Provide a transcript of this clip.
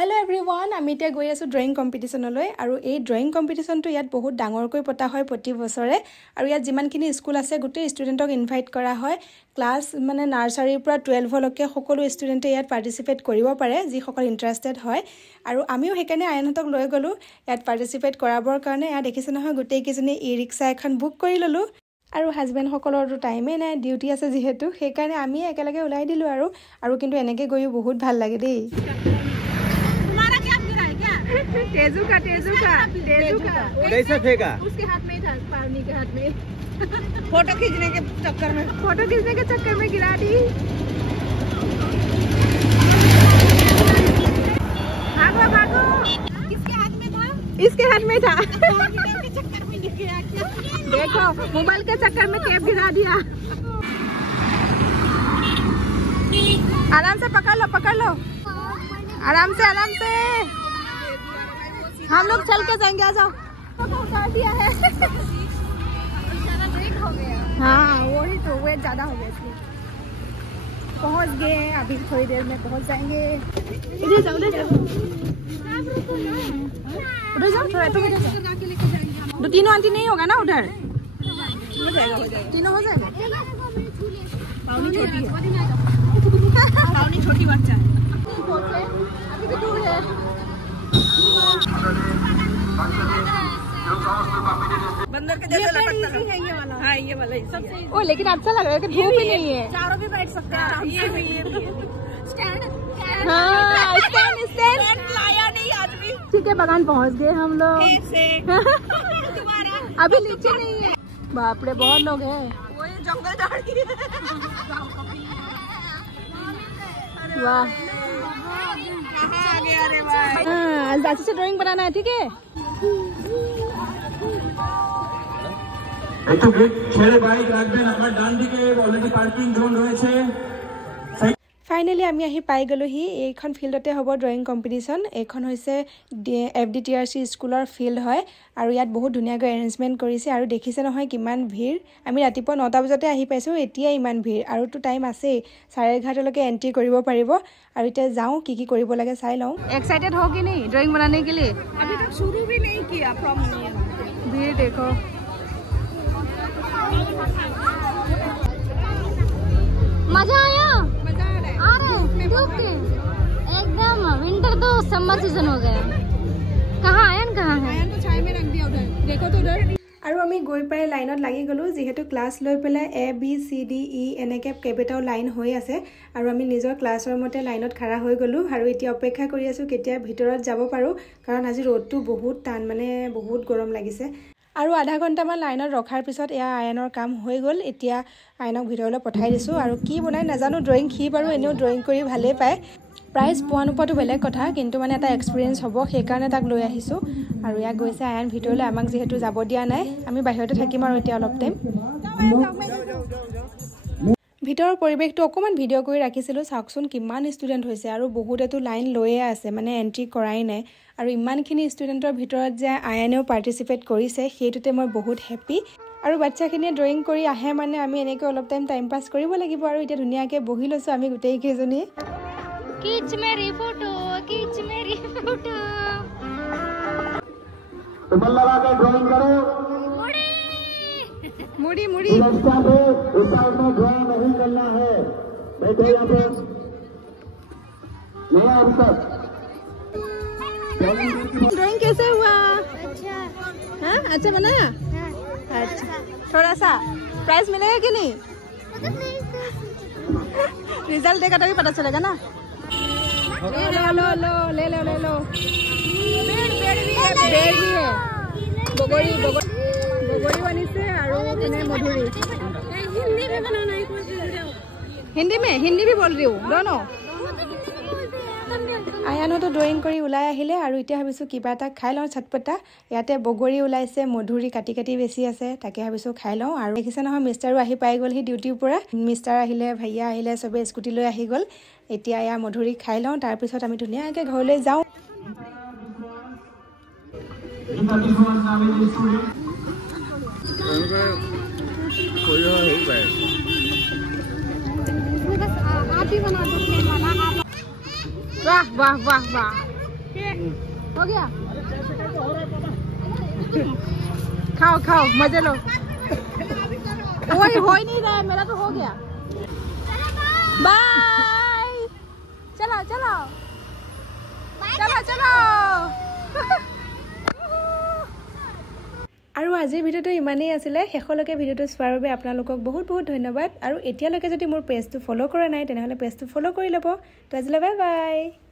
Hello everyone, আমি এতিয়া গৈ আছো ড্ৰয়িং কম্পিটিশনলৈ আৰু এই ড্ৰয়িং কম্পিটিশনটো ইয়াত বহুত ডাঙৰকৈ পতা হয় প্ৰতি বছৰে আৰু ইয়াত যিমানখিনি স্কুল আছে গোটেই ষ্টুডেণ্টক ইনভাইট কৰা হয় ক্লাছ মানে নাৰ্সাৰীৰ পৰা 12 লৈকে সকলো ষ্টুডেণ্টে ইয়াত পাৰ্টিসিপেট কৰিব পাৰে যিসকল ইন্টাৰেষ্টেড হয় আৰু আমিও হেকানে আয়নহতক লৈ গলো ইয়াত পাৰ্টিসিপেট কৰাবৰ কাৰণে ইয়াত দেখিছে নহয় গোটেই কিজনী ই-ৰিক্সা এখন বুক কৰি ললো আৰু হাজবেণ্ড সকলৰটো টাইমে নাই ডিউটি আছে যেহেতু হেকানে আমি একেলগে উলাই দিলো আৰু কিন্তু এনেকৈ গৈও বহুত ভাল লাগে দেই तेजू का कैसे फेंका उसके हाथ में था पानी के हाथ में फोटो खींचने के चक्कर में गिरा दी भागो किसके हाथ में था इसके हाथ में था चक्कर में गिरा देखो मोबाइल के चक्कर में कैप गिरा दिया आराम से पकड़ लो आराम से हम लोग चल के जाएंगे आ जाओ उतार दिया है ज्यादा ब्रेक हो गया हाँ वही तो वेट ज्यादा हो गया इसलिए पहुंच गए अभी थोड़ी देर में पहुंच जाएंगे इधर जाओ थोड़ा तुम तो तीनों आंटी नहीं होगा ना उधर हो जाएगा तीनों हो जाएगा पावनी छोटी बच्चा है अभी भी दूर है बंदर के जैसे लटकता है ये वाला हाँ ये वाला सबसे ओ लेकिन अच्छा लग रहा है कि धूप ही नहीं है चारों भी बैठ सकते हैं ये भी स्टैंड हाँ स्टैंड लाया नहीं आज भी ठीक है बगान पहुंच गए हम लोग अभी नीचे नहीं है बाप रे बहुत लोग हैं वो ये जंगल झाड़ की वाह आज बासी से ड्राइंग बनाना है ठीक है একটু গেট ছেড়ে বাইক রাখবেন আমার ডান দিকে অলরেডি পার্কিং জোন রয়েছে ফাইনালি আমি আহি পাই গলোহি এইখন ফিল্ডতে হ'ব ড্ৰয়িং কম্পিটিশন এইখন হৈছে FDTRC স্কুলৰ ফিল্ড হয় আৰু ইয়াত বহুত ধুনীয়াকৈ এৰেঞ্জমেন্ট কৰিছে আৰু দেখিছে নহয় কিমান ভিৰ আমি ৰাতিপুৱা 9টা বজাতে আহি পাইছো এতিয়া ইমান ভিৰ আৰু তো টাইম আছে 11:30 লৈকে এন্ট্ৰি কৰিব পাৰিব আৰু এতিয়া যাও কি কৰিব লাগে চাই লওঁ एक्साइटेड हो कि नहीं ड्राइंग बनाने के लिए अभी तक शुरू भी नहीं किया फ्रॉम भीड़ देखो मजा आया आ रहे धूप के एकदम विंटर तो समर सीजन हो गया कहाँ आयन है आयन तो छाई में रख दिया उधर देखो तो उधर আৰু আমি গৈ পাই লাইনত লাগি গলো যেহেতু ক্লাস লৈ পেলাই ABCDE এনেকে কেইবাটাও লাইন হৈ আছে আৰু আমি নিজৰ ক্লাছৰ মতে লাইনত খৰা হৈ গলো আৰু এতিয়া অপেক্ষা কৰি আছো কেতিয়া ভিতৰত যাব পাৰো কাৰণ আজি ৰ'দটো বহুত টান মানে বহুত গৰম লাগিছে আৰু আধা ঘণ্টা মান লাইনত ৰখাৰ পিছত এয়া আয়নৰ কাম হৈ গল এতিয়া আয়নক ভিতৰলৈ পঠাই দিছো আৰু কি বনাই নাজানো ড্ৰয়িং কি বাৰু এনেও ড্ৰয়িং কৰি ভালে পায় প্ৰাইজ পোৱা নোপোৱাটো বেলেগ কথা কিন্তু মানে এটা এক্সপেৰিয়েন্স হ'ব সেই কাৰণে তাক লৈ আহিছো আৰু ইয়া গৈছে আয়ন ভিতৰলৈ আমাক যেহেতু যাব দিয়া নাই আমি বাহিৰতে থাকিম আৰু এতিয়া অলপ টাইম ভিতৰৰ পৰিবেশটো অকমান ভিডিও কৰি ৰাখিছিলো চাওকচোন কিমান ষ্টুডেন্ট হৈছে আৰু বহুতেতো লাইন লৈয়ে আছে মানে এন্ট্ৰি কৰাই নাই আৰু ইমানখিনি ষ্টুডেন্টৰ ভিতৰত যে আয়নেও পাৰ্টিসিপেট কৰিছে সেইটোতে মই বহুত হেপি আৰু বাচ্চাখিনিয়ে ড্ৰয়িং কৰি আহে মানে আমি এনেকৈ অলপ টাইম পাছ কৰিব লাগিব আৰু এতিয়া ধুনীয়াকৈ বহি লৈছো আমি গোটেই কেইজনী खींच मेरी फोटो टेबल लगा के ड्राइंग करो मुड़ी इस साइड में ड्राइंग नहीं करना है बैठो यहाँ पे नहीं अभी तक ड्राइंग कैसे हुआ हाँ अच्छा बना अच्छा थोड़ा सा प्राइज मिलेगा कि नहीं रिजल्ट देगा तभी पता चलेगा ना ले लो बेड भी है बगोरी बनी से और मधुरी हिंदी भी बोल रही हूँ दोनों আয়ানতো ড্ৰয়িং কৰি ওলাই আহিলে আৰু এতিয়া ভাবিছো কিবা এটা খাই লওঁ ছটপটা ইয়াতে বগৰী ওলাইছে মধুৰি কাটি বেছি আছে তাকে ভাবিছো খাই লওঁ আৰু দেখিছে নহয় মিষ্টাৰো আহি পাই গ'ল হি ডিউটিৰ পৰা মিষ্টাৰ আহিলে ভাইয়া আহিলে সবে স্কুটি লৈ আহি গ'ল এতিয়া ইয়া মধুৰি খাই লওঁ তাৰ পিছত আমি ধুনীয়াকৈ ঘৰলৈ যাওঁ आप ही बना दो वाह वाह वाह वाह हो गया खाओ खाओ मजे लो वही हो ही नहीं रहा है मेरा तो हो गया बाय चलो चलो चलो चलो আৰু আজিৰ ভিডিঅ'টো ইমানেই আছিলে শেষলৈকে ভিডিঅ'টো চোৱাৰ বাবে আপোনালোকক বহুত বহুত ধন্যবাদ আৰু এতিয়ালৈকে যদি মোৰ পেজটো ফলো কৰা নাই তেনেহলে পেজটো ফলো কৰি ল'ব তো আজিলৈ বাই বাই